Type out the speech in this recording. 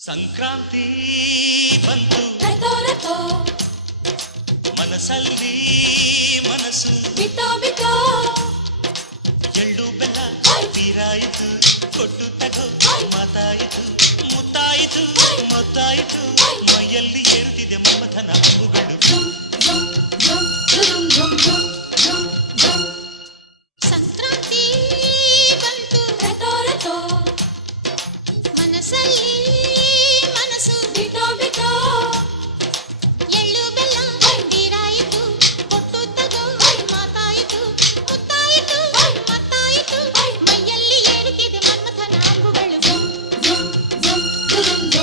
ಸಂಕ್ರಾಂತಿ ಬಂತು ಮನಸ್ಸಲ್ಲಿ ಮನಸ್ಸು ಬಿತ್ತೋ ಬಿತ್ತೋ ಎಳ್ಳು ಬೆಲ್ಲ ತೀರಾಯಿತು ಕೊಟ್ಟು ತಗೋ ಮಾತಾಯಿತು ಮುತ್ತಾಯಿತು ಮದ್ದಾಯಿತು ಮೈಯಲ್ಲಿ ಏರುತ್ತಿದೆ ಮಮಥನ ಹಬ್ಬುಗಳು ಸಂಕ್ರಾಂತಿ ಬಂತು ಮನಸ್ಸಲ್ಲಿ ಮನಸ್ಸು ಬಿತ್ತೋ ಬಿತ್ತೋ ಎಳ್ಳು ಬೆಲ್ಲ ತೀರಾಯಿತು ಕೊಟ್ಟು ತಗೋ ಮಾತಾಯಿತು ಮುತ್ತಾಯಿತು ಮತ್ತಾಯಿತು ಮೈಯಲ್ಲಿ ಏರುತ್ತಿದೆ ಮನ್ಮಥನ ಅಂಬುಗಳು